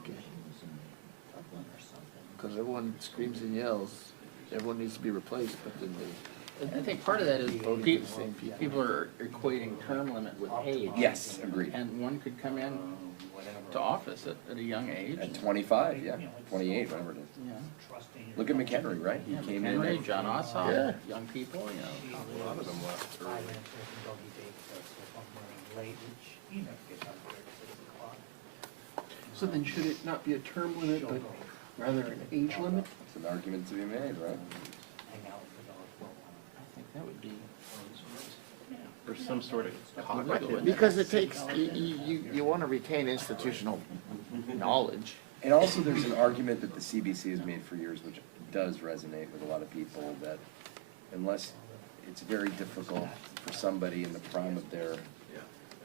like it. Because everyone screams and yells, everyone needs to be replaced, but then I think part of that is Voting for the same people. people are equating term limit with age. Yes, agreed. And one could come in to office at a young age. At 25, yeah, 28, whatever it is. Yeah. Look at McHenry, right? He came in Henry, at, John Ossoff, Yeah. young people, you know. A lot of them left early. So then should it not be a term limit, but rather an age limit? it's an argument to be made, right? I think that would be. Or some sort of Cognitive. because it takes, you want to retain institutional knowledge. And also, there's an argument that the CBC has made for years, which does resonate with a lot of people, that unless it's very difficult for somebody in the prime of their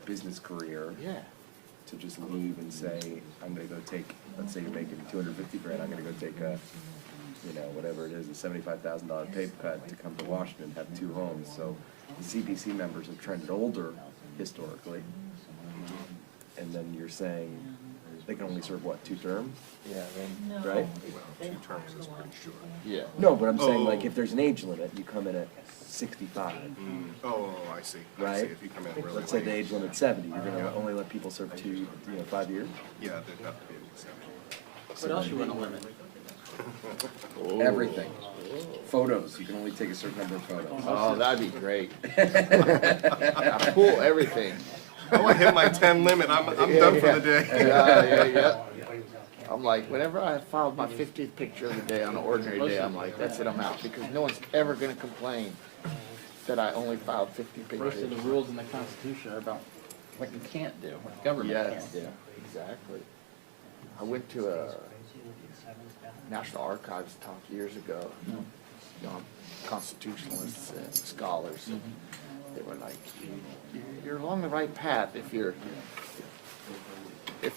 business career Yeah. to just leave and say, I'm gonna go take, let's say you're making 250 grand, I'm gonna go take a, you know, whatever it is, a $75,000 pay cut to come to Washington, have two homes. So the CBC members have trended older historically. And then you're saying they can only serve, what, 2 terms, Yeah, then, right? 2 terms is pretty short. yeah. No, but I'm saying, Oh. like, if there's an age limit, you come in at 65, Oh, I see. I right? see. If you come in really Let's say the late. age limit's 70, you're gonna only let people serve 5 years? Yeah, they'd have to be able to say. What else you want to limit? Everything. Photos, you can only take a certain number of photos. Oh, that'd be great. Pull everything. Oh, I hit my 10 limit. I'm done for the day. Yeah. I'm like, whenever I filed my 50th picture of the day on an ordinary day, I'm like, that's it, I'm out, because no one's ever gonna complain that I only filed 50 Most of the pictures. rules in the Constitution are about what you can't do, what the government Yes, can't do. exactly. I went to a National Archives talk years ago, you know, constitutionalists and scholars. They were like, you're along the right path if you're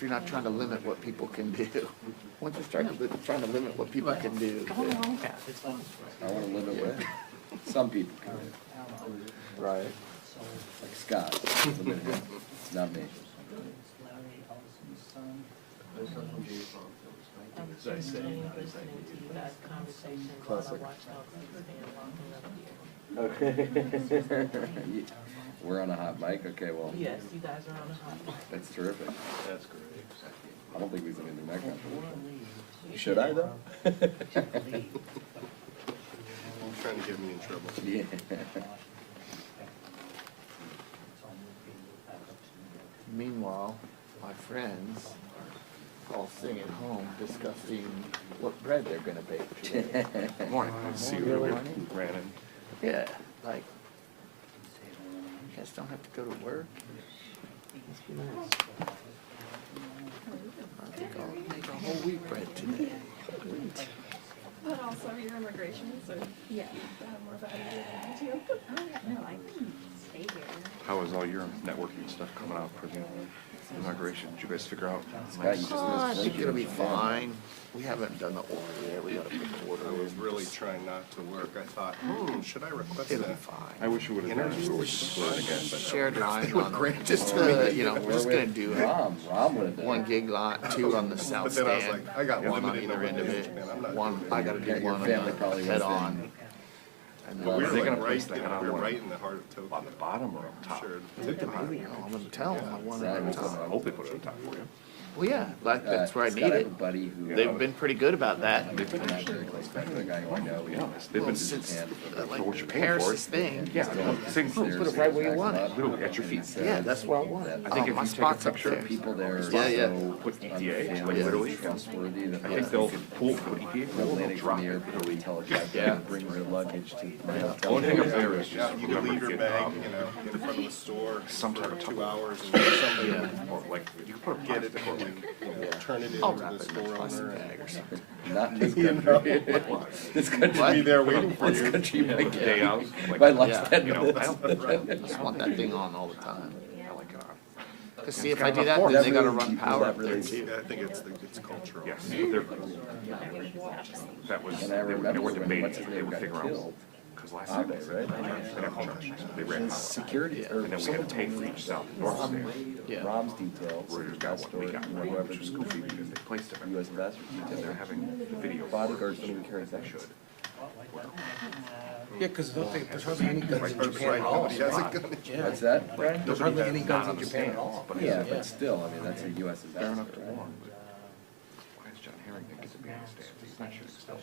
not trying to limit what people can do. Once you start trying to limit what people can do, Come on, along, Pat. It's fun. I wanna live it with. Some people can do it, right? like Scott, limit him. It's not me. Classic. Okay. We're on a hot mic, okay, well, Yes, you guys are on a hot mic. that's terrific. That's great. I don't think we can do that controversial. Should I, though? You're trying to get me in trouble. Yeah. Meanwhile, my friends all sitting at home discussing what bread they're gonna bake today. Morning. See you Really? earlier. Brandon. Yeah, like, you guys don't have to go to work. Must be nice. I think I'll make a whole wheat bread today. But also your immigrations are, yeah, more valuable than you too. No, I can stay here. How is all your networking stuff coming out for the inauguration? Did you guys figure out? Scott, you just I missed think it'll be it. fine. We haven't done the order yet, we gotta put the order I was in. really trying not to work. I thought, should I request It'll be that? fine. I wish you would have done it so we could split it again, but Shared line would on, grant just it. you know, we're just gonna do it. Rom would have done it. 1 gig lot, 2 on the south But then I was stand, like, I got 1 on limited either end of it. man, I'm not One, doing I gotta do Your 1 family on probably the head was then. on. And But then, we Are were they like gonna right, place the you know, head on we were one? right in the heart of on the Tokyo. bottom or on top? Sure. I'm gonna tell them, I want it Right. on I top. hope they put it on top for you. Well, yeah, that's where I Scott, need I have it. a buddy who. They've been pretty good about that. They've been not very close friend with a guy who I know. Yeah, they've Well, been, since, for like, what you're paying for Paris' it. thing. Yeah, same, Put it right where you want it. literally at your feet. Yeah, that's where I want it. I think Oh, if my you take a spot's up picture there. of People there are Yeah, yeah. so Put ETA, like unfamiliar, literally. trustworthy that I think they'll pull, put EPA, they'll Atlantic drop from the it. airport, they tell a guy Yeah. to bring their luggage to my hotel. Only thing up there is Yeah, just you could remember leave to your get, bag, you know, get in front of the store some type for of 2 Tupperware. hours and somebody Yeah. would or like, you can put a get it plastic and or like, like, you know, turn it I'll into wrap the it in a store plastic owner. bag or something. Not in this You know? country. This country. What? Be there waiting for This you. country might the day out, like, my I life's you know, I don't, I just want that thing on all the time. like it on. Cause see, if I do that, then they gotta run power up there too. Yeah, I think it's cultural. Yes, but they're, that was, And I they remember were when debating what's if his they name would got figure out, killed. because because last Are time they, right? they never charged. They ran power. Security, And or then we had someone to pay told for me, each south and north stand. Yeah. Rob's detail, so Reuters the got best one, we story, got you know, one, whoever which was the goofy because they placed them. US ambassador And detail. they're having the video. Bodyguards don't even carry guns. Should. Yeah, because there's hardly any guns in Japan at all. Nobody has a gun. Yeah, What's that, Brad? there's hardly any Not guns on in the Japan at stands, all. but Yeah, it's but still, I mean, that's a US fair enough ambassador, to right? warn, but why is John Harrington get to be on the stands? He's not shooting still.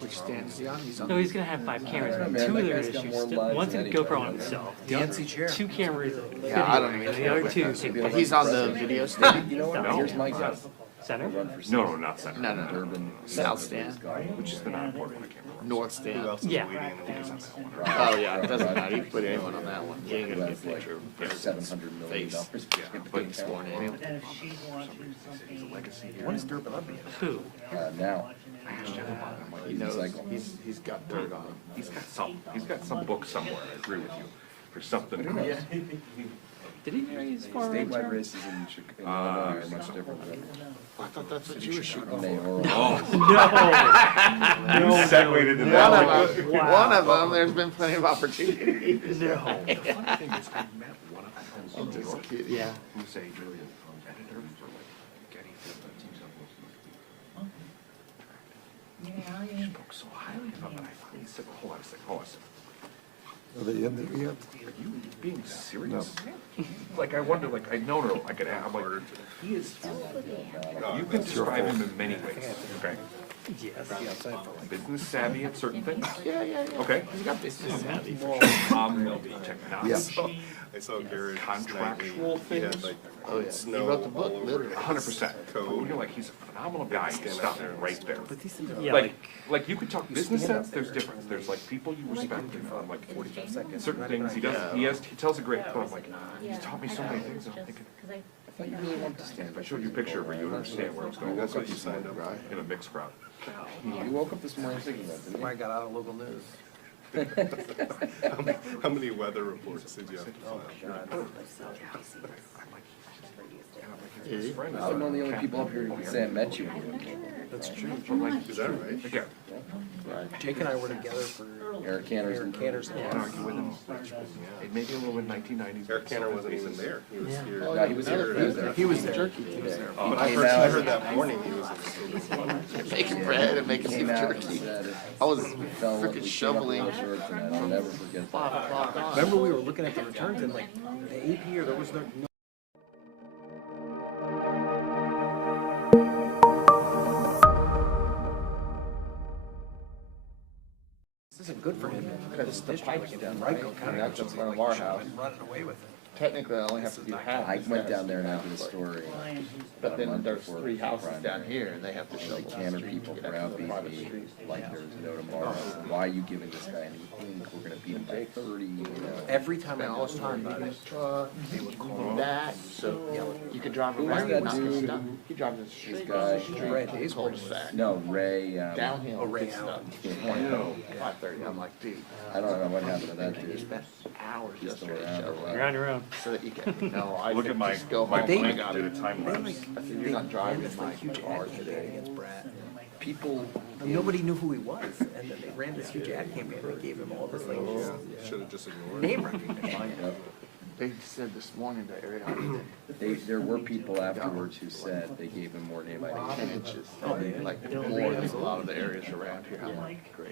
Which stand is he on? He's on. No, he's gonna have 5 cameras, Man, but that 2 of them are guy's gonna got more shoot. lives One's than gonna GoPro on anybody. himself. The NC chair. 2 cameras. Yeah, I don't even And the other 2 know. take Be place. He's on the president. video stand? You know what, No. here's my guess. Center? Run for No, center. not center. No, no, no. Durban. South stand. Which is the not important one, I can't remember. North stand. Who else is Yeah. waiting in the wings on that one? Oh, yeah, it doesn't matter. You can put anyone on that one. You ain't gonna get a picture of $700 million. face. Yeah, but Sworn in. he's a legacy here. What is Durban up in? Who? Now, I asked Jeff about him, like, He knows, Cycle. he's got dirt on him. he's got some book somewhere, I agree with you, for something. Did he marry his former statewide intern? races in Chicago, Illinois are much different than I thought that's what you were shooting mayoral. You segued into that. One of them, there's been plenty of opportunities. No. Funny thing is, I met one of them in New York, kidding. Yeah. who's a editor for like Getty. He spoke so highly of him, and I finally said, hold on a second. Are they in there yet? Are you being serious? Like, I wonder, like, I know, no, I could, I'm like, he is, you can describe him in many ways, okay? Yes. Business savvy at certain things, Yeah, yeah, yeah. okay? He's got business savvy. Technology, I saw Garrett. contractual He had things. like Oh, yeah. He snow wrote the all book, over literally. 100%. Code. You're like, he's a phenomenal guy, and stuff right there. Yeah, Like you could talk business sense, there's difference, there's like people you respect, and I'm like 45 seconds, certain things, he tells a great, but I'm like, he's taught me so many things, and I'm thinking, I thought you really wanted to stand if I showed you a picture of her, you would understand where it's going. That's what you signed up for. In a mixed crowd. You woke up this morning thinking that, didn't you? I got out of local news. How many weather reports did you have to file? I'm one of the only people up here who can say I met you. That's true. Is that right? Again, Jake and I were together for Eric Cantor's. Aaron Cantor's. I can argue with him. It may be a little bit 1990s. Eric Cantor wasn't even there. He was here. No, he was here. He was there. He was the jerky. He was there. But I came heard, out- I heard that morning he was Making bread and making Came some out and jerky. said it I was fell freaking we came up shoveling. with shorts, and I'll never forget that. 5 o'clock on. Remember we were looking at the returns and like the AP year, there was no. This isn't good for him. Because the pipes down, right? Rico And County that's in was front of like our shove house. and running away with it. Technically, I only have to do half. I went down there and I did a story. But about a then month there's before 3 houses primary. down here and they have to The shovel. Cantor people browbeat me like there was no tomorrow. Why are you giving this guy anything? We're gonna beat him by 30, you know. Every time I Spent go all the time about moving it. his truck, they would call him back, so you could drive Who was around that and not get dude? stuck. He drives us straight guy- across the street, Ray, his cul-de-sac. No, Ray, Downhill, Oh, Ray gets stuck. Allen. 5:30, I'm like, dude, I don't know what happened to that he dude. spent hours He's still yesterday around or shoveling. what? You're on your own. So that you can, no, I Look said, at my, just go my home, They- I link got to the it. time They lapse. like, I said, you're not driving this my like huge car ad campaign today. against Brad. People, Nobody knew who he was, and then they ran this huge ad campaign. They gave him all this like Should have just ignored it. name recognition. They said this morning to Ariana, there were people afterwards who said they gave him more name 10 ID. inches, like more than a lot of the areas around here. I'm like, great.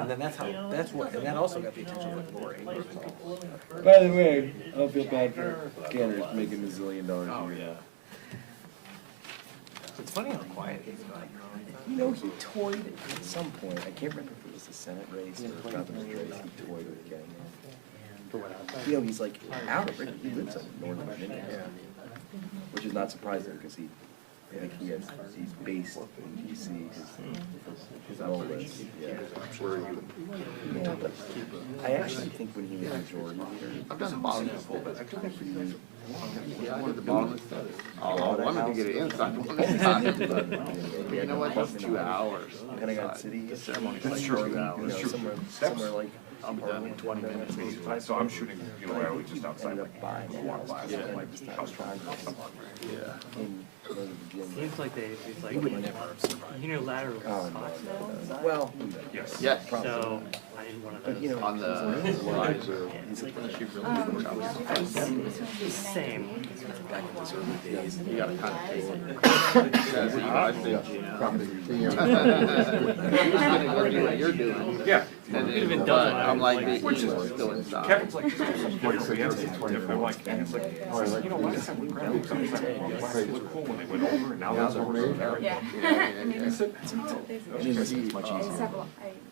And then and that also got the attention of like Laura Ingram and people. By the way, I don't feel bad for Cantor's making $1 zillion a year. It's funny how quiet he's like. You know, he toyed at some point, I can't remember if it was a Senate race or a governor's race, he toyed with getting in. You know, he's like out of it, he lives up in northern Virginia. Which is not surprising, because I think he's based in DC, his role is, yeah. Yeah, but I actually think when he was majority leader. I've done the bottom before, but I couldn't figure yeah, I did the bottom. I wanted to get it inside one this time, but you know what, that's 2 hours. Pentagon City. The ceremony's like That's true. 2 hours. You know, somewhere like. I'm done in 20 minutes. So I'm shooting, you know, I always just outside, Ended like, up buying a walk by, Yeah. like this time of Congress Yeah. in Northern Virginia. Seems like it's You would like never have survived. unilateral Oh, spots. no. Well, yes. Yeah. probably. So But you know, On the lives or Same. back in those early days. you gotta kind of take it. What you're doing. Yeah. And Even then, done. but I'm like, which is still inside. Kevin's like, this is what we have to do. I'm like, and it's like, you know, last time we grabbed it, something like, well, it was cool when they went over, and now it's over. Yeah. It's much easier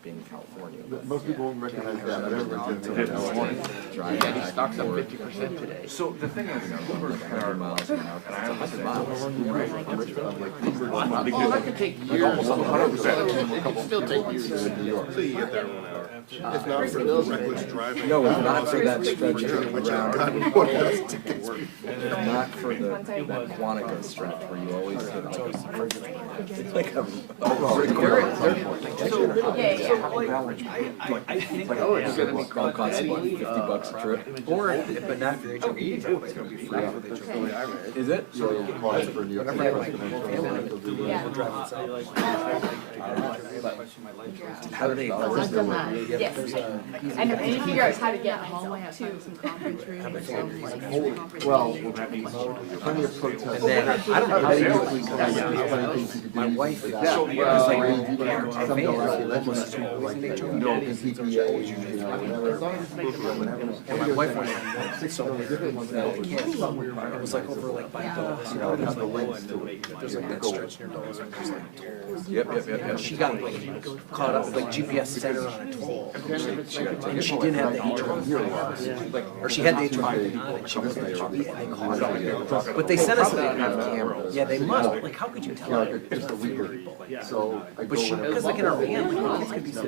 being in California. Most people won't recognize that, but everyone's gonna know Yeah, he stocked up 50% today. So the thing is, Uber kind 100 of, miles an hour. It's 100 miles. Oh, that could take years. It could still take years. So you get there in 1 hour. If not for the reckless driving. No, it's not for that stretch around. Not for the that Quantico stretch where you always hit like a Oh, it's gonna be call costs like $50 a trip. Or, but not for HOV, it's gonna be free with HOV. Is it? How do they? Yes. I know, and you figure out how to get home to. Well, plenty of protests. And then, I don't know how they do it. My wife did did that. that. Some don't like it, like the PPA, you know, whatever. And my wife went, so it was like over like by Dulles, you know, there's like there's like that stretch near Dulles, and there's like tolls. Yep. She got like caught up, like GPS sent her on a toll. And she didn't have the HOV, or she had the HOV on, and she wasn't HOV, and they caught her. But they sent us a camera. Yeah, they must, but like, how could you You know, tell? like just a week. So I go But she, whenever. because like in our van, like, kids could be so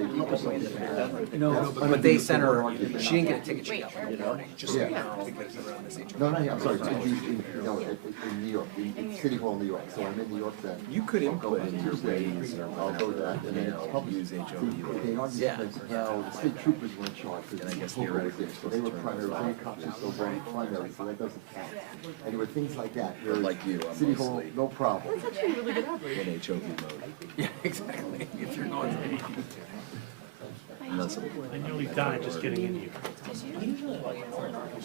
No, but they sent her, she didn't get a ticket, she got one in the morning, just, you know, because around this HOV. No, I'm sorry, in New York, in City Hall, New York, so I'm in New York then. You could input in your ways or I'll go to that, and then it's public. use HOV. They argue Yeah. because now the state troopers were in charge. And I guess so theoretically they were primary, the cops are still very primary, so that doesn't count. And there were things like that, where Like you, I'm City Hall, mostly no problem. in HOV mode. Yeah, exactly, if you're going. Unless I'm I nearly died just getting in here.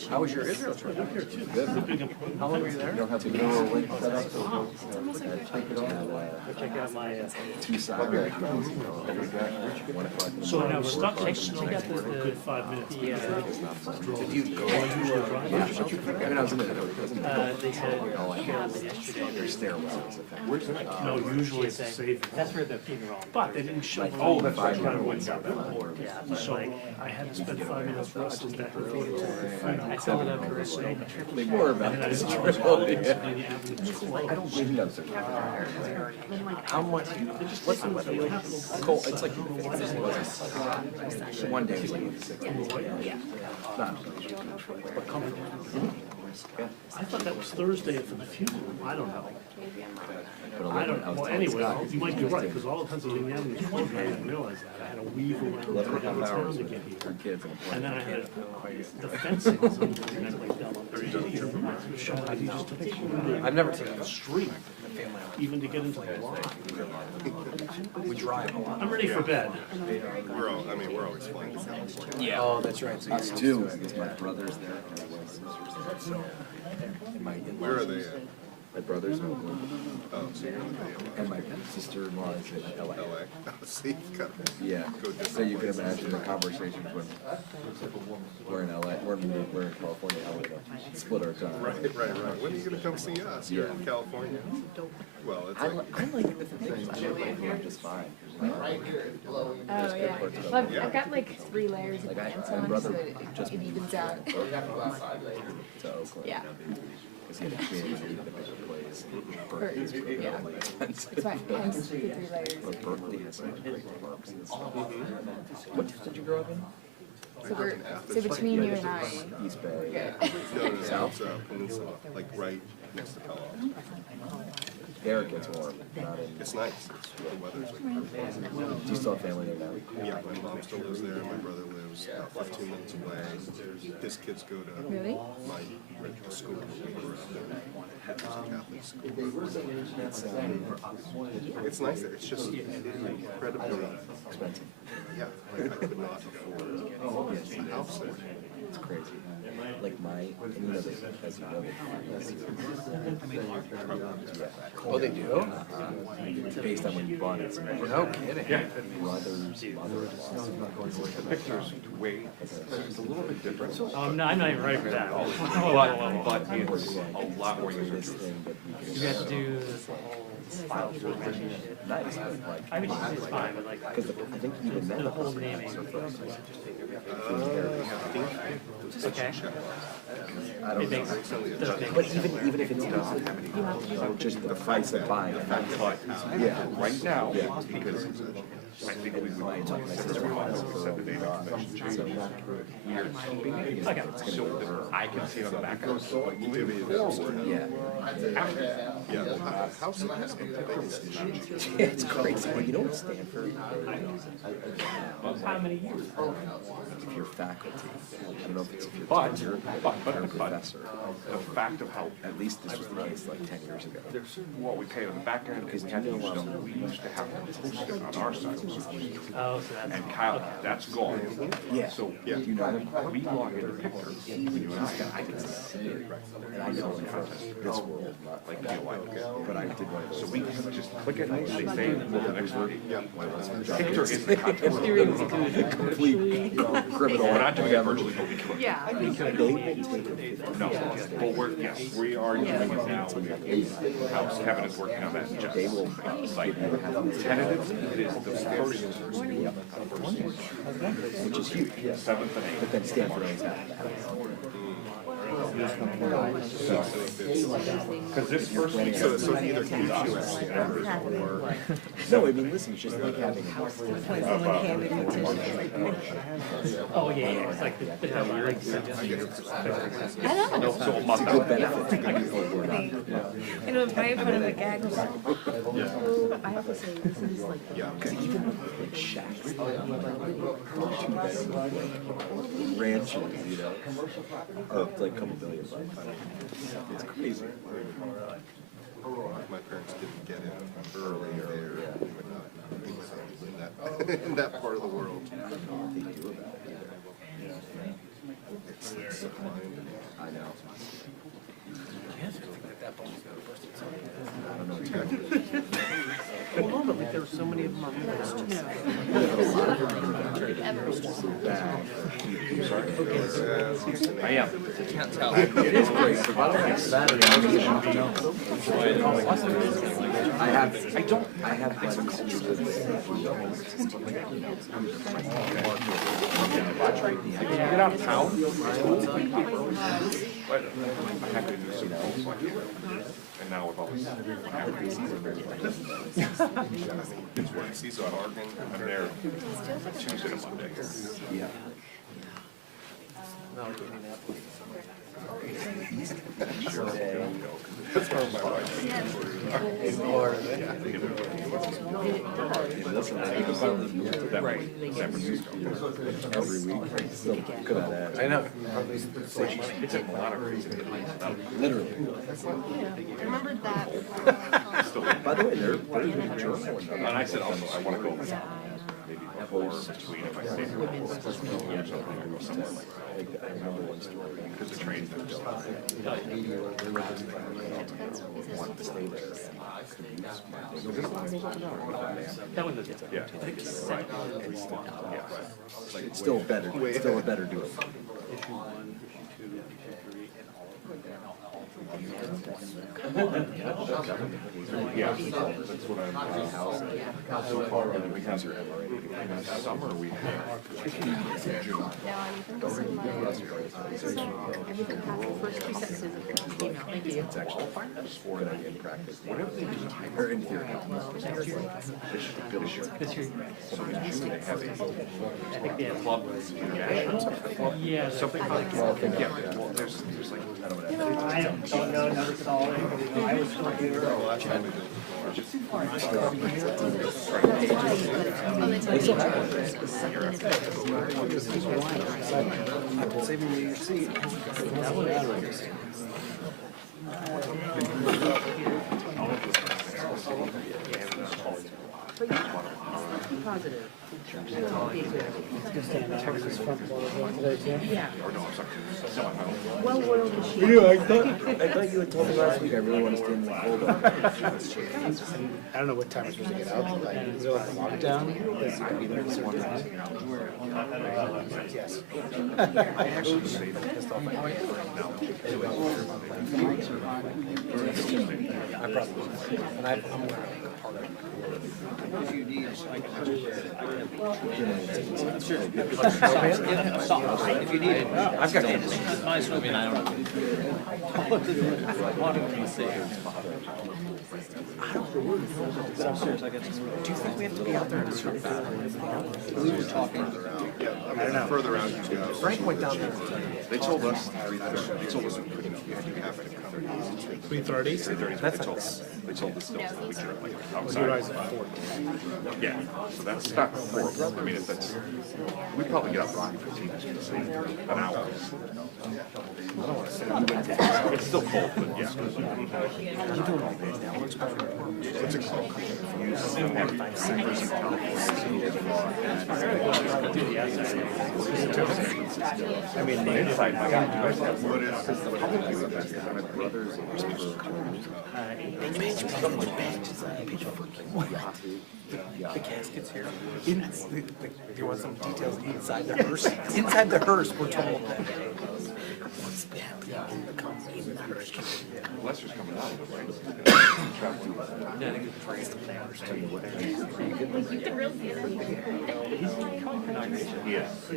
How was your Israel trip? How long were you You there? don't have to know when to set up, so take it on. Check out my, 2 sirens. 1 o'clock. So I was stuck in snow for a good 5 minutes. Did you go I usually drive. I mean, I was in the, they said, all I had was their stairwells. No, usually it's a safe. that's for the funeral. But they didn't show. Oh, that's right. So I had to spend 5 minutes wrestling back and forth. I filled it up for a snow. More about And I this didn't trip. know it was closed. I don't really know. How much, what's the weather like? Cold, it's like 50s. One day was like 56. Not, but comfortable. I thought that was Thursday for the funeral. I don't know. But I don't know. Well, anyway, you might be right, because all of Pennsylvania Avenue was closed. I didn't realize that. I had to weave around the town to get for here. kids And then I had, the fencing was unbelievable. He just took it I've never taken the a street, even to get into the block. We drive a lot. I'm ready for bed. We're always flying. Yeah. Oh, that's right. So Us too, because my brother's there and my wife's sister's there. And my Where are in-laws, they at? my brother's in Oakland, Oh, so you're in and my sister-in-law is in LA. LA. See, got Yeah, so you can imagine the conversations when we're in LA, we're in California, how we split our time. right. When are you gonna come see us? You're in California. Well, it's like, I like it with the things, I like it just fine. Oh, yeah. Well, I've got like 3 layers of Like pants my on, brother so it just evens out. to Oakland. Yeah. Because he had a kid, he needed a bigger place. Or, Berkeley's really yeah. expensive. It's fine, hence the 3 layers. But Berkeley has some great parks and stuff. What did you grow up in? So we're, so between you and I, East Bay. good. no, it's Peninsula, like right next to Palo Alto. There it gets warm, not in. It's nice. The weather's like perfect. Do you still have family there now? Yeah, my mom still lives there. My brother lives about 15 minutes away. His kids go to Really? my original school. It's a Catholic school. It's nice there. It's just incredibly Expensive. Yeah, I could not afford a house there. It's crazy. Like my, and you know this, as you know, Oh, they do? based on when you bought it. So my No kidding. Yeah. brother's mother-in-law. The picture's way, it's a little bit different. I'm not even ready for that. But it's a lot more user This thing that we You have to do this whole file formatting shit. nice, but like, I mean, it's fine, but like, because I think even then the the whole whole naming. Okay. Okay. I don't It know. makes, does make But even if it's not, just the price of buying it. But Yeah. right now, because I think we would, My sister set the date of convention change. We're keeping it, Okay. so that I can see it on the back end. But moving forward, Yeah. after, Yeah, the house is the biggest issue. It's crazy. Well, you know what Stanford, how many years? if you're faculty, I don't know if it's if you're but, tenured but, or but, professor. the fact of how, At least this was the case like 10 years ago. what we paid on the back end, is we had to use stuff, we used to have to post it on our side. Oh, so that's. And Kyle, that's gone. Yeah. So, Do you know him? we log into Picture, when you and I can see it. And I know him from this world, not Like, you know, like, but I did one of so those. we can just click it, and they say, well, the next word, Yeah. Picture is the content. Complete, criminal. We're not doing it virtually, but we could. Yeah. They will take it. No, but we're, yes, we are doing it now. House Kevin is working on that just. They will Like, tentative, it is the first, which is huge. 7th and 8th. But then Stanford owns half the house. Because this first week, So it either keeps you at Stanford or No, I mean, listen, it's just like having. Oh, yeah, yeah, it's like the deadline, like, I know. so a month Good out. benefit. And it was right in front of the gag. Oh, I have to say, this is like. Because even like shacks, ranches, you know, are like a couple billion bucks. It's crazy. my parents didn't get in early there. We would not be with them in that part of the world. They do about it. It's sublime. I know. I don't know exactly. Well, no, but like there were so many of them are reversed. I am. It is great. Saturday, I have buddies who live Get out of town. But I have to do some goals. And now with all this. It's working. See, so at Oregon, I'm there Tuesday to Monday. Yeah. that's where my wife Right. San Francisco. Every week. Still good at that. I know. It's a lot of crazy. Literally. Remember that? By the way, they're doing journal. And I said also, I want to go maybe before between if I stay here or something. I remember one story. Because the trains are just. Wanted to stay there. that one does, yeah. Yeah. Right. Yeah. It's still better. It's still a better deal. Yeah, that's what I'm, so far, we have your summer, we have June. Everything past the first two sentences of your email. Thank you. It's actually good idea in practice. Or in theory. This year, So in June, they have a I think they have, club, yeah, something like, yeah, well, there's like, I don't know, notice at all. I was still here. Saving you your seat. Positive. Texas football today too. Yeah. Or no, I'm sorry, semi-final. Well-oiled machine. I thought you had told me last week I really want to stay in the cold. I don't know what time we're supposed to get out, like, is there like a lockdown? Is it gonna be there this one time? Yes. I actually saved it. Pissed off. I probably will. And I'm wearing a part of it. If you need it. I've got it. Nice, I mean, I don't know. Do you think we have to be out there at a certain time? We were talking. I mean, further out you go. Frank went down there. They told us, they told us we couldn't, you had to have it covered. 3:30? 3:30 is what they told us. They told us still, we could, like, You guys outside. at 4. Yeah, so that's not horrible. I mean, if that's, we'd probably get up around 15 minutes, an hour. It's still cold, but yeah. What's it called? I mean, the inside, my God, you guys have What is My brothers The casket's here. Do you want some details inside the hearse? Inside the hearse, we're told that. What's happening in the company in the hearse? Lester's coming out, right? Travel through. Yeah. I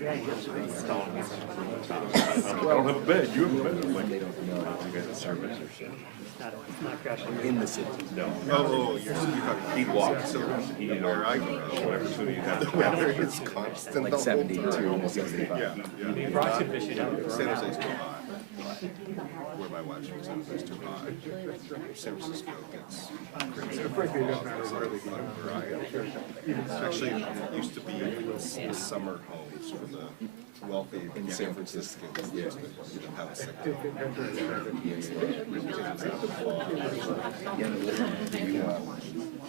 don't have a bed, you have a bed. I'm like, they don't know. You guys have service or shit. in the city. No. Oh, you're talking. He'd walk. He where I grew up. Whatever opportunity you have. The weather is constant. Like the whole 72, time. almost 75. Yeah, yeah. San Jose's too hot. Where my wife's from, San Jose's too hot. San Francisco gets crazy. Where I am. Actually, it used to be the summer homes for the wealthy in San Francisco. Yeah. Have a sick.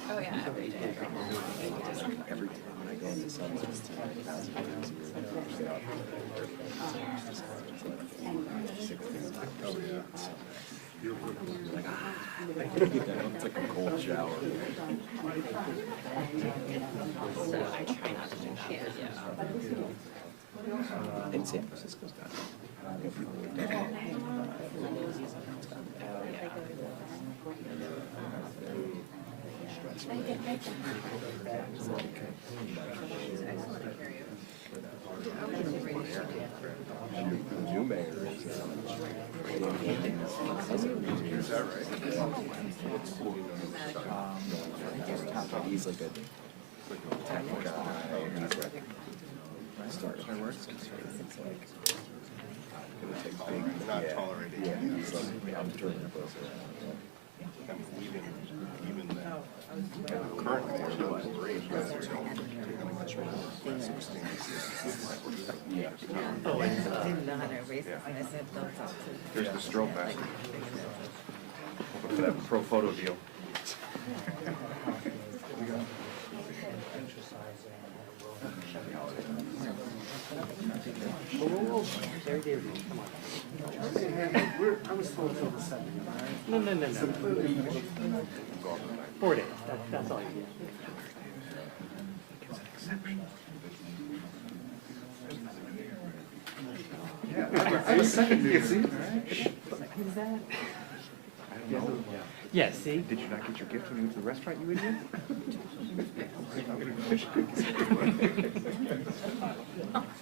Oh, yeah, every day. Every time when I go into summer, it's 10,000 pounds Oh, yeah. It's like a cold shower. So I try not to drink that. And San Francisco's got the new mayor is he's like a tech guy. He's like starting her work. It's like gonna take big. Not Yeah. tolerating. Yeah, he's like I'm turning the boat around. And even the current mayor does great, but it's a much more aggressive stance. Yeah. Oh, I didn't know how to erase it, and I said, don't talk to. Here's the strobe back. For that pro photo deal. I was told until the 7th. No. 4 days, that's all you need. I was second, you see? Who's that? Yeah, see? Did you not get your gift when you went to the restaurant, you idiot?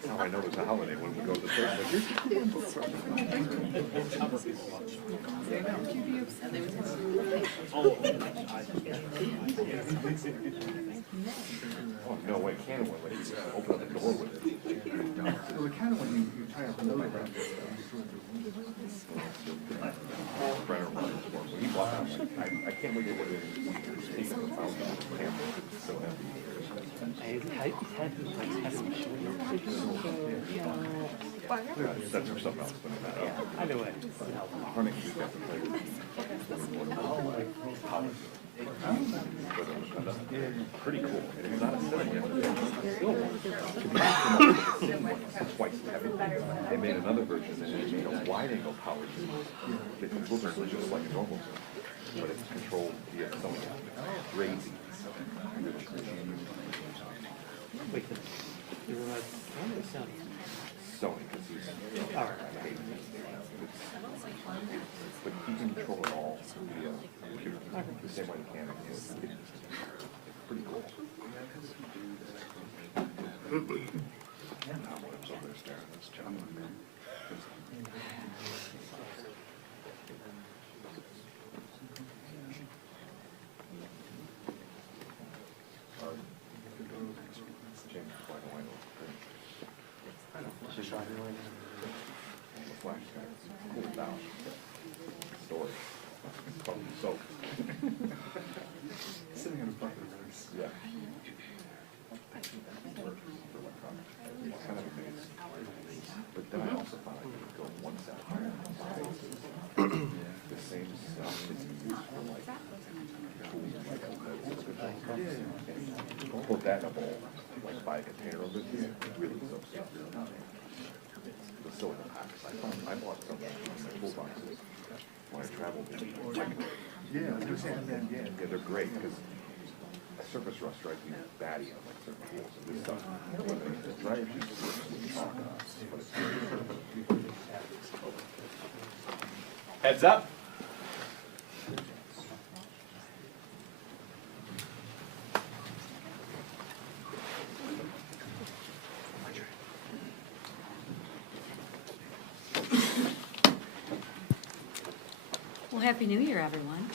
Now I know it's a holiday when we go to the place like this. Oh, no way, can one, like, you just open up the door with it. Well, the kind of when you try to blow it around. Brenner, he bought it, I'm like, I can't wait to what it is. That's for something else. Either way. Hunting, we've got the players. Pretty cool. And it's not a cinema. Twice heavy. They made another version that is, wide angle power. The controls are just like a normal zoom, but it's controlled via Sony. Crazy. Wait, Sony, because he's. all right. But you can control it all via computer, the same way you can. It's pretty cool. Sitting in his bucket. Yeah. Kind of amazing. But then I also found I could go one step higher and buy the same stuff that you use for like tools, like put that in a bowl, like buy a container of it, really so stuff. The silicone packs. I bought some of my toolboxes when I traveled. Yeah, they're great because surface rust drives me batty on like certain tools and this stuff. The dryer sheet works with chalk, but it's very. Heads up. Well, Happy New Year, everyone.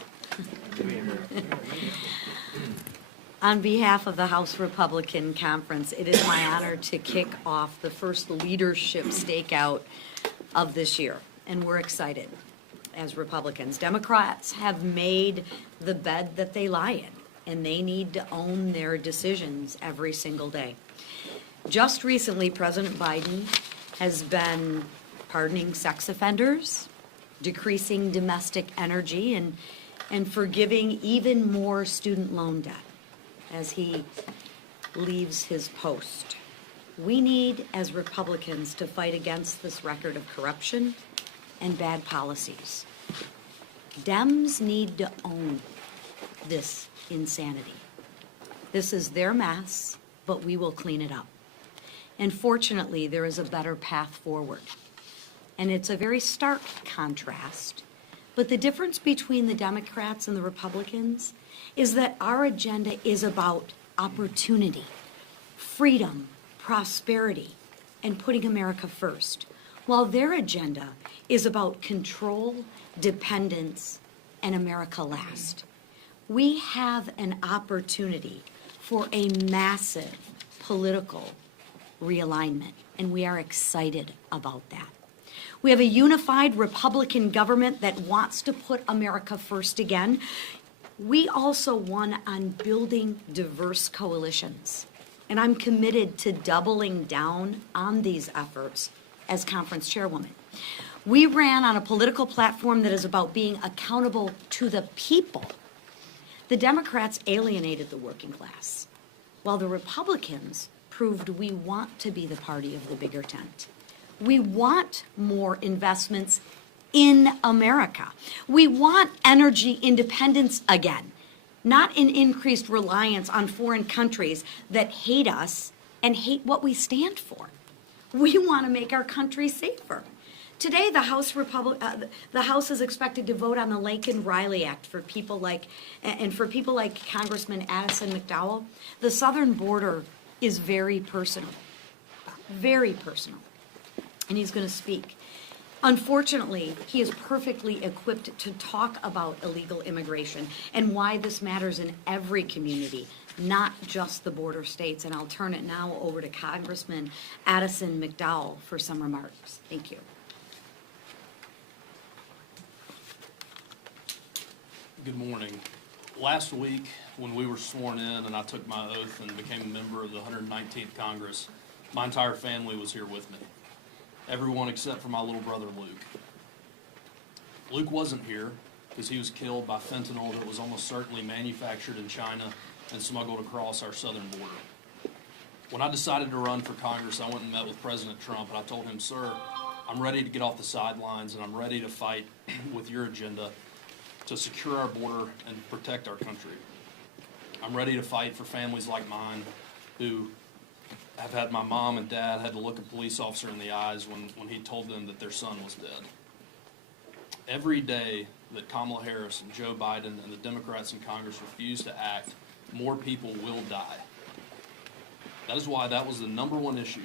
On behalf of the House Republican Conference, it is my honor to kick off the first leadership stakeout of this year, and we're excited as Republicans. Democrats have made the bed that they lie in, and they need to own their decisions every single day. Just recently, President Biden has been pardoning sex offenders, decreasing domestic energy, and forgiving even more student loan debt as he leaves his post. We need, as Republicans, to fight against this record of corruption and bad policies. Dems need to own this insanity. This is their mess, but we will clean it up. And fortunately, there is a better path forward. And it's a very stark contrast. But the difference between the Democrats and the Republicans is that our agenda is about opportunity, freedom, prosperity, and putting America first, while their agenda is about control, dependence, and America last. We have an opportunity for a massive political realignment, and we are excited about that. We have a unified Republican government that wants to put America first again. We also won on building diverse coalitions, and I'm committed to doubling down on these efforts as conference chairwoman. We ran on a political platform that is about being accountable to the people. The Democrats alienated the working class, while the Republicans proved we want to be the party of the bigger tent. We want more investments in America. We want energy independence again, not an increased reliance on foreign countries that hate us and hate what we stand for. We want to make our country safer. Today, the House is expected to vote on the Laken-Riley Act for people like Congressman Addison McDowell. The southern border is very personal, and he's going to speak. Unfortunately, he is perfectly equipped to talk about illegal immigration and why this matters in every community, not just the border states. And I'll turn it now over to Congressman Addison McDowell for some remarks. Thank you. Good morning. Last week, when we were sworn in and I took my oath and became a member of the 119th Congress, my entire family was here with me. Everyone except for my little brother, Luke. Luke wasn't here because he was killed by fentanyl that was almost certainly manufactured in China and smuggled across our southern border. When I decided to run for Congress, I went and met with President Trump, and I told him, sir, I'm ready to get off the sidelines, and I'm ready to fight with your agenda to secure our border and protect our country. I'm ready to fight for families like mine who have had my mom and dad had to look a police officer in the eyes when he told them that their son was dead. Every day that Kamala Harris and Joe Biden and the Democrats in Congress refuse to act, more people will die. That is why that was the #1 issue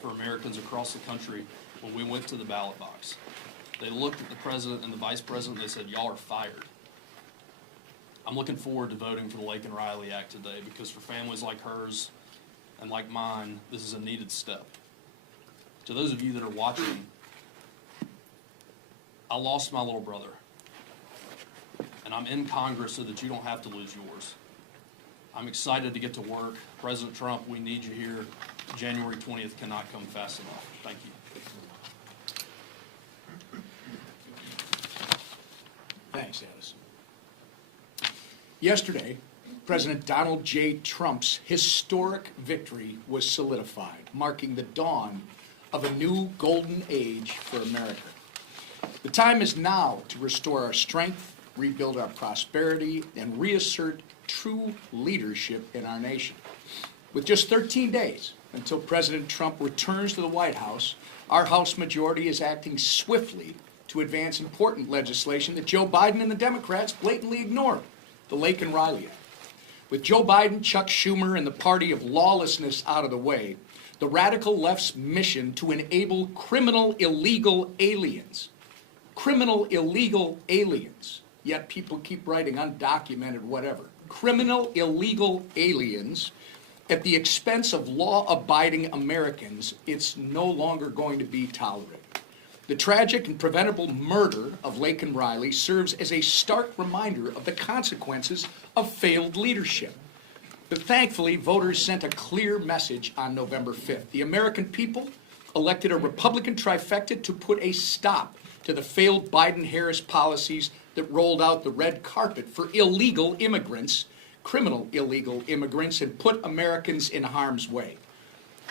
for Americans across the country when we went to the ballot box. They looked at the president and the vice president and they said, y'all are fired. I'm looking forward to voting for the Laken Riley Act today because for families like hers and like mine, this is a needed step. To those of you that are watching, I lost my little brother. And I'm in Congress so that you don't have to lose yours. I'm excited to get to work. President Trump, we need you here. January 20th cannot come fast enough. Thank you. Thanks, Addison. Yesterday, President Donald J. Trump's historic victory was solidified, marking the dawn of a new golden age for America. The time is now to restore our strength, rebuild our prosperity, and reassert true leadership in our nation. With just 13 days until President Trump returns to the White House, our House majority is acting swiftly to advance important legislation that Joe Biden and the Democrats blatantly ignored, the Laken Riley Act. With Joe Biden, Chuck Schumer, and the party of lawlessness out of the way, the radical left's mission to enable criminal illegal aliens, yet people keep writing undocumented whatever, criminal illegal aliens at the expense of law-abiding Americans, it's no longer going to be tolerated. The tragic and preventable murder of Laken Riley serves as a stark reminder of the consequences of failed leadership. But thankfully, voters sent a clear message on November 5th. The American people elected a Republican trifecta to put a stop to the failed Biden-Harris policies that rolled out the red carpet for illegal immigrants, criminal illegal immigrants, and put Americans in harm's way.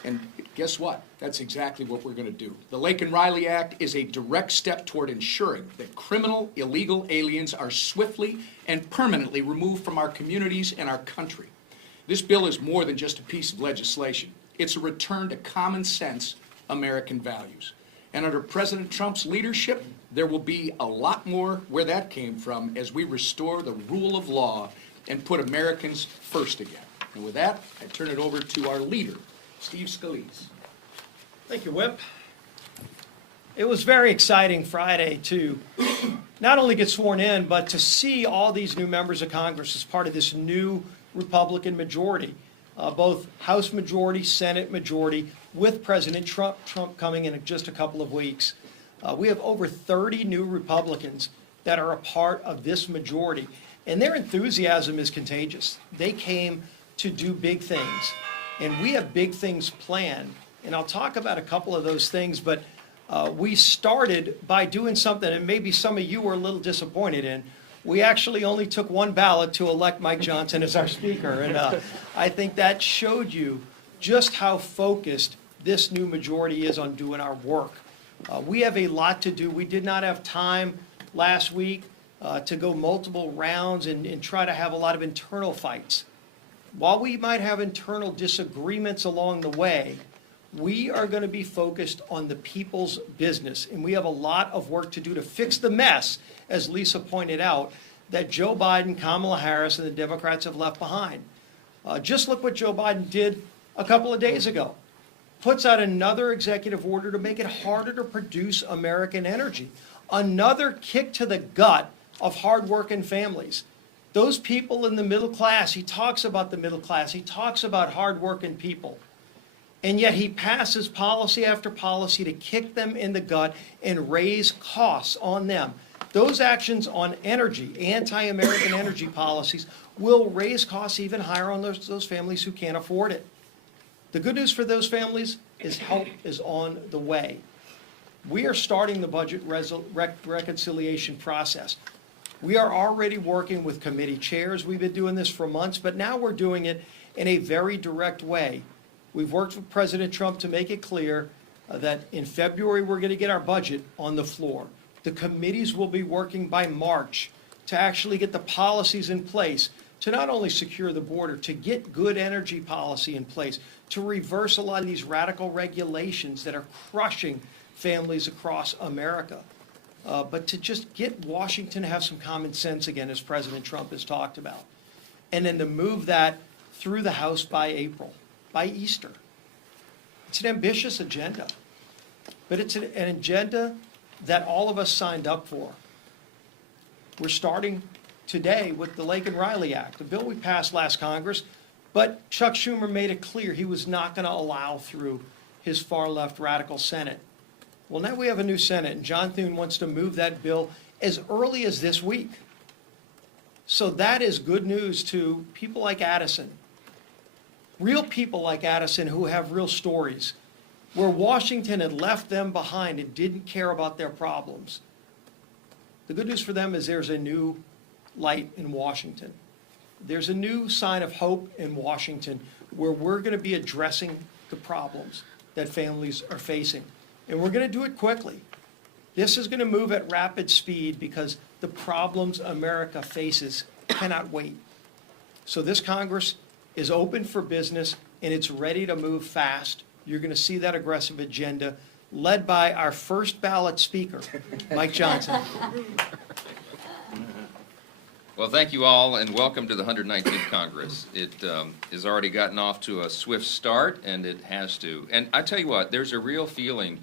And guess what? That's exactly what we're going to do. The Laken Riley Act is a direct step toward ensuring that criminal illegal aliens are swiftly and permanently removed from our communities and our country. This bill is more than just a piece of legislation. It's a return to common sense American values. And under President Trump's leadership, there will be a lot more where that came from as we restore the rule of law and put Americans first again. And with that, I turn it over to our leader, Steve Scalise. Thank you, Whip. It was very exciting Friday to not only get sworn in, but to see all these new members of Congress as part of this new Republican majority, both House majority, Senate majority, with President Trump coming in just a couple of weeks. We have over 30 new Republicans that are a part of this majority, and their enthusiasm is contagious. They came to do big things, and we have big things planned. And I'll talk about a couple of those things, but we started by doing something that maybe some of you were a little disappointed in. We actually only took one ballot to elect Mike Johnson as our speaker, and I think that showed you just how focused this new majority is on doing our work. We have a lot to do. We did not have time last week to go multiple rounds and try to have a lot of internal fights. While we might have internal disagreements along the way, we are going to be focused on the people's business, and we have a lot of work to do to fix the mess, as Lisa pointed out, that Joe Biden, Kamala Harris, and the Democrats have left behind. Just look what Joe Biden did a couple of days ago. Puts out another executive order to make it harder to produce American energy. Another kick to the gut of hardworking families. Those people in the middle class, he talks about the middle class, he talks about hardworking people. And yet he passes policy after policy to kick them in the gut and raise costs on them. Those actions on energy, anti-American energy policies, will raise costs even higher on those families who can't afford it. The good news for those families is help is on the way. We are starting the budget reconciliation process. We are already working with committee chairs. We've been doing this for months, but now we're doing it in a very direct way. We've worked with President Trump to make it clear that in February we're going to get our budget on the floor. The committees will be working by March to actually get the policies in place to not only secure the border, to get good energy policy in place, to reverse a lot of these radical regulations that are crushing families across America. But to just get Washington to have some common sense again, as President Trump has talked about. And then to move that through the House by April, by Easter. It's an ambitious agenda, but it's an agenda that all of us signed up for. We're starting today with the Laken Riley Act, a bill we passed last Congress, but Chuck Schumer made it clear he was not going to allow through his far-left radical Senate. Well, now we have a new Senate, and John Thune wants to move that bill as early as this week. So that is good news to people like Addison, real people like Addison who have real stories, where Washington had left them behind and didn't care about their problems. The good news for them is there's a new light in Washington. There's a new sign of hope in Washington where we're going to be addressing the problems that families are facing. And we're going to do it quickly. This is going to move at rapid speed because the problems America faces cannot wait. So this Congress is open for business and it's ready to move fast. You're going to see that aggressive agenda led by our first ballot speaker, Mike Johnson. Well, thank you all, and welcome to the 119th Congress. It has already gotten off to a swift start, and it has to. And I tell you what, there's a real feeling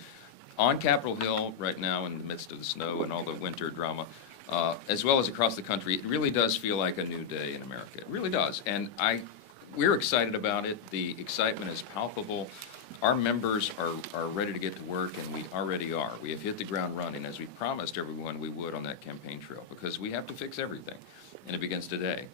on Capitol Hill right now in the midst of the snow and all the winter drama, as well as across the country. It really does feel like a new day in America. It really does. And we're excited about it. The excitement is palpable. Our members are ready to get to work, and we already are. We have hit the ground running, as we promised everyone we would on that campaign trail, because we have to fix everything, and it begins today.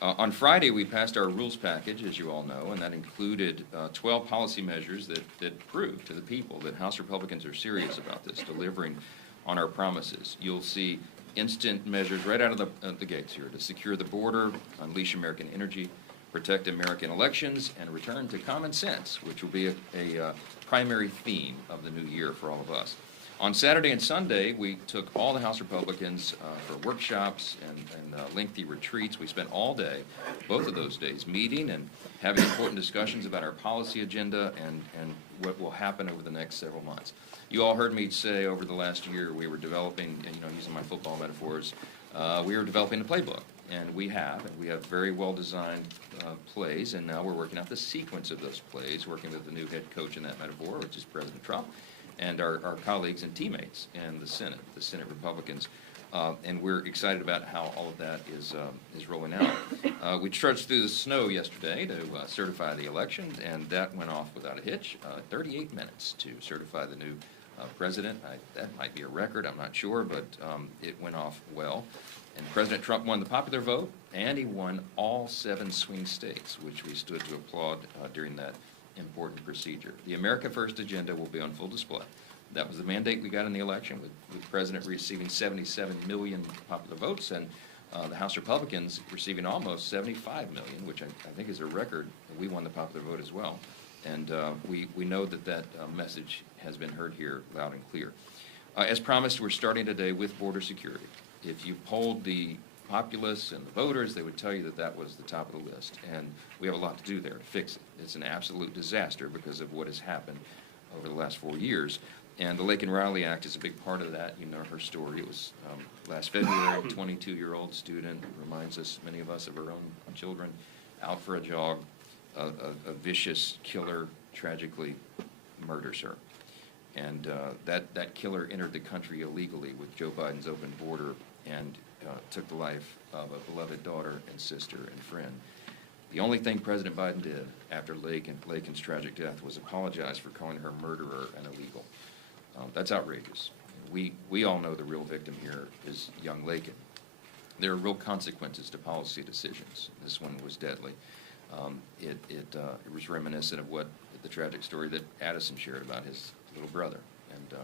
On Friday, we passed our rules package, as you all know, and that included 12 policy measures that prove to the people that House Republicans are serious about this, delivering on our promises. You'll see instant measures right out of the gates here to secure the border, unleash American energy, protect American elections, and return to common sense, which will be a primary theme of the new year for all of us. On Saturday and Sunday, we took all the House Republicans for workshops and lengthy retreats. We spent all day, both of those days, meeting and having important discussions about our policy agenda and what will happen over the next several months. You all heard me say over the last year we were developing, using my football metaphors, we were developing a playbook. And we have very well-designed plays, and now we're working out the sequence of those plays, working with the new head coach in that metaphor, which is President Trump, and our colleagues and teammates in the Senate Republicans. And we're excited about how all of that is rolling out. We trudged through the snow yesterday to certify the election, and that went off without a hitch. 38 minutes to certify the new president. That might be a record, I'm not sure, but it went off well. And President Trump won the popular vote, and he won all 7 swing states, which we stood to applaud during that important procedure. The America First agenda will be on full display. That was the mandate we got in the election, with the President receiving 77 million popular votes, and the House Republicans receiving almost 75 million, which I think is a record. We won the popular vote as well. And we know that message has been heard here loud and clear. As promised, we're starting today with border security. If you polled the populace and the voters, they would tell you that was the top of the list. And we have a lot to do there to fix it. It's an absolute disaster because of what has happened over the last 4 years. And the Laken Riley Act is a big part of that. You know her story. It was last February, a 22-year-old student, reminds us, many of us, of our own children, out for a jog. A vicious killer tragically murders her. And that killer entered the country illegally with Joe Biden's open border and took the life of a beloved daughter and sister and friend. The only thing President Biden did after Laken's tragic death was apologize for calling her murderer and illegal. That's outrageous. we all know the real victim here is young Lakin. There are real consequences to policy decisions. This one was deadly. It was reminiscent of the tragic story that Addison shared about his little brother. And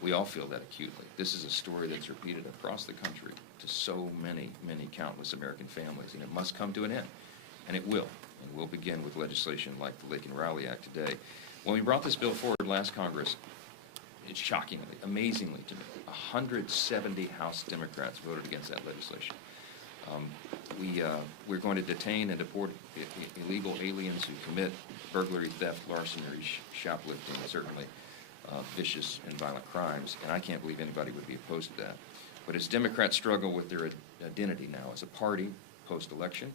we all feel that acutely. This is a story that's repeated across the country to so many, many countless American families, and it must come to an end. And it will. And we'll begin with legislation like the Lakin-Riley Act today. When we brought this bill forward last Congress, it's shockingly, amazingly to me, 170 House Democrats voted against that legislation. We're going to detain and deport illegal aliens who commit burglary, theft, larceny, shoplifting, and certainly vicious and violent crimes, and I can't believe anybody would be opposed to that. But as Democrats struggle with their identity now as a party post-election,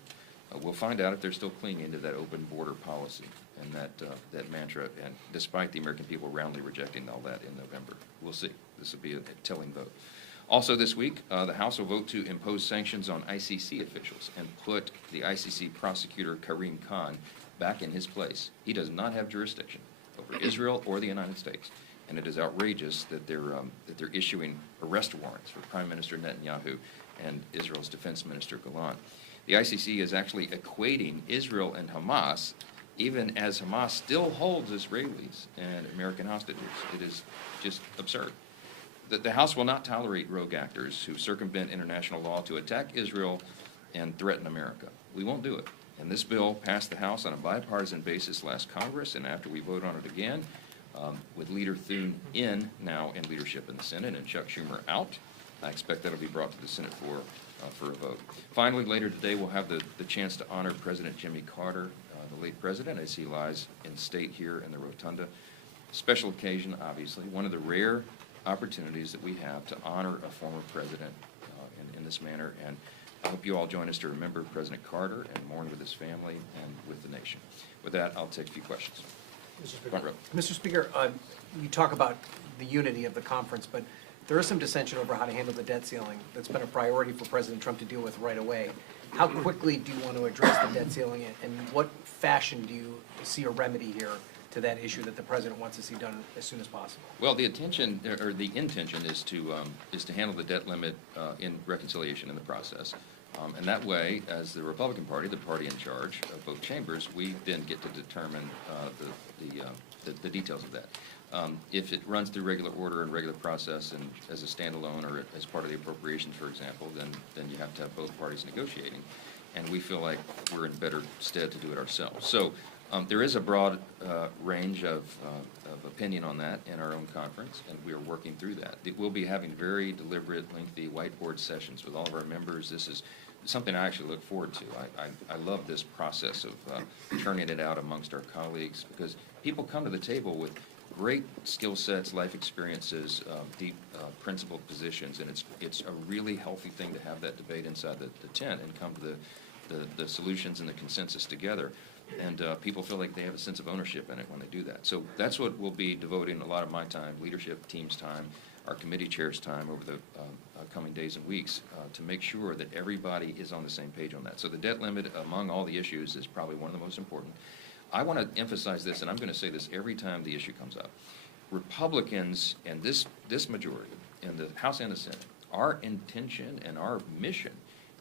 we'll find out if they're still clinging to that open border policy and that mantra, and despite the American people roundly rejecting all that in November. We'll see. This will be a telling vote. Also this week, the House will vote to impose sanctions on ICC officials and put the ICC prosecutor Karim Khan back in his place. He does not have jurisdiction over Israel or the United States, and it is outrageous that they're issuing arrest warrants for Prime Minister Netanyahu and Israel's Defense Minister Gallant. The ICC is actually equating Israel and Hamas, even as Hamas still holds Israelis and American hostages. It is just absurd. The House will not tolerate rogue actors who circumvent international law to attack Israel and threaten America. We won't do it. And this bill passed the House on a bipartisan basis last Congress, and after we vote on it again, with Leader Thune now in leadership in the Senate and Chuck Schumer out, I expect that'll be brought to the Senate floor for a vote. Finally, later today, we'll have the chance to honor President Jimmy Carter, the late president, as he lies in state here in the Rotunda. Special occasion, obviously, one of the rare opportunities that we have to honor a former president in this manner, and I hope you all join us to remember President Carter and mourn with his family and with the nation. With that, I'll take a few questions. Front row. Mr. Speaker, you talk about the unity of the conference, but there is some dissension over how to handle the debt ceiling. That's been a priority for President Trump to deal with right away. How quickly do you want to address the debt ceiling, and what fashion do you see a remedy here to that issue that the president wants to see done as soon as possible? Well, the intention is to handle the debt limit in reconciliation in the process. And that way, as the Republican Party, the party in charge of both chambers, we then get to determine the details of that. If it runs through regular order and regular process and as a standalone or as part of the appropriations, for example, then you have to have both parties negotiating. And we feel like we're in better stead to do it ourselves. So there is a broad range of opinion on that in our own conference, and we are working through that. We'll be having very deliberate, lengthy whiteboard sessions with all of our members. This is something I actually look forward to. I love this process of turning it out amongst our colleagues, because people come to the table with great skill sets, life experiences, deep principled positions, and it's a really healthy thing to have that debate inside the tent and come to the solutions and the consensus together. And people feel like they have a sense of ownership in it when they do that. So that's what we'll be devoting a lot of my time, leadership team's time, our committee chair's time over the coming days and weeks to make sure that everybody is on the same page on that. So the debt limit among all the issues is probably one of the most important. I want to emphasize this, and I'm going to say this every time the issue comes up. Republicans and this majority in the House and the Senate, our intention and our mission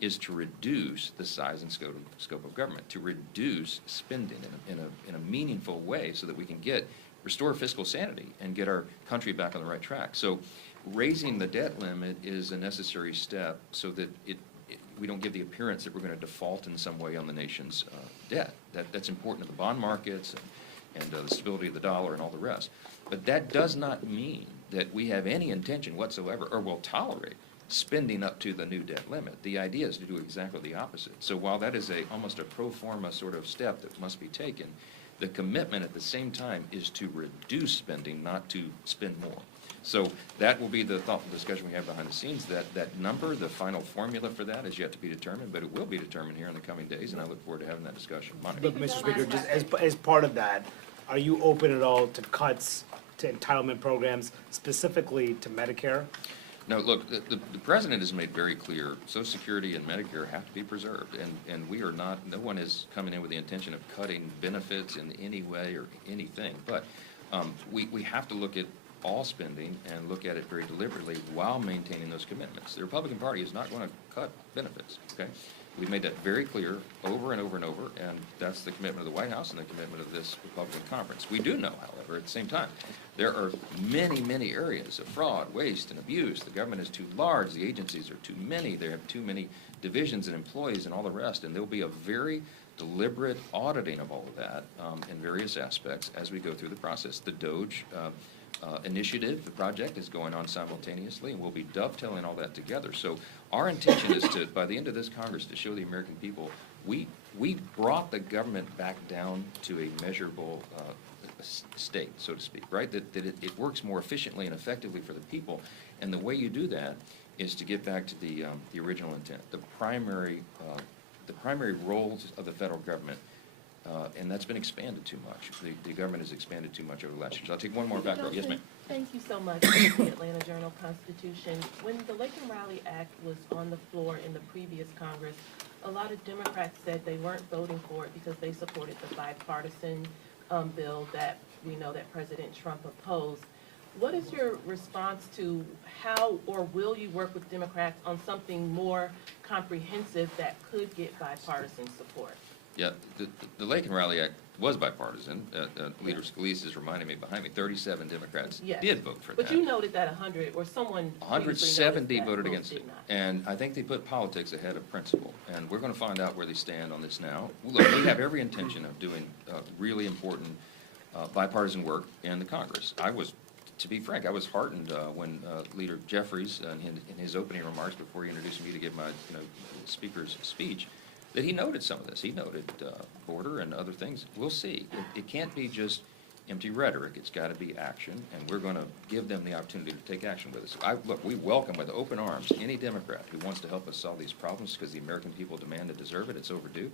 is to reduce the size and scope of government, to reduce spending in a meaningful way so that we can restore fiscal sanity and get our country back on the right track. So raising the debt limit is a necessary step so that we don't give the appearance that we're going to default in some way on the nation's debt. That's important to the bond markets and the stability of the dollar and all the rest. But that does not mean that we have any intention whatsoever or will tolerate spending up to the new debt limit. The idea is to do exactly the opposite. So while that is almost a pro forma sort of step that must be taken, the commitment at the same time is to reduce spending, not to spend more. So that will be the thoughtful discussion we have behind the scenes. That number, the final formula for that is yet to be determined, but it will be determined here in the coming days, and I look forward to having that discussion. Monica. But Mr. Speaker, just as part of that, are you open at all to cuts to entitlement programs, specifically to Medicare? No, look, the president has made very clear Social Security and Medicare have to be preserved, and we are not, no one is coming in with the intention of cutting benefits in any way or anything, but we have to look at all spending and look at it very deliberately while maintaining those commitments. The Republican Party is not going to cut benefits, okay? We've made that very clear over and over and over, and that's the commitment of the White House and the commitment of this Republican conference. We do know, however, at the same time, there are many, many areas of fraud, waste, and abuse. The government is too large, the agencies are too many, there have too many divisions and employees and all the rest, and there'll be a very deliberate auditing of all of that in various aspects as we go through the process. The DOGE initiative, the project is going on simultaneously, and we'll be dovetailing all that together. So our intention is to, by the end of this Congress, to show the American people, we brought the government back down to a measurable state, so to speak, right? That it works more efficiently and effectively for the people, and the way you do that is to get back to the original intent, the primary roles of the federal government. And that's been expanded too much. The government has expanded too much over the last years. I'll take one more back row. Yes, ma'am. Thank you so much. The Atlanta Journal-Constitution. When the Laken Riley Act was on the floor in the previous Congress, a lot of Democrats said they weren't voting for it because they supported the bipartisan bill that we know that President Trump opposed. What is your response to how or will you work with Democrats on something more comprehensive that could get bipartisan support? Yeah, the Laken Riley Act was bipartisan. Leader Scalise is reminding me behind me, 37 Democrats Yes. did vote for that. But you noted that 100, or someone previously noted 170 that voted most against did it. not. And I think they put politics ahead of principle. And we're going to find out where they stand on this now. Look, we have every intention of doing really important bipartisan work in the Congress. To be frank, I was heartened when Leader Jeffries, in his opening remarks before he introduced me to give my speaker's speech, that he noted some of this. He noted border and other things. We'll see. It can't be just empty rhetoric. It's got to be action, and we're going to give them the opportunity to take action with us. Look, we welcome with open arms any Democrat who wants to help us solve these problems because the American people demand and deserve it. It's overdue,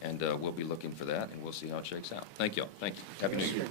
and we'll be looking for that, and we'll see how it shakes out. Thank you all. Thank you. Happy New Year.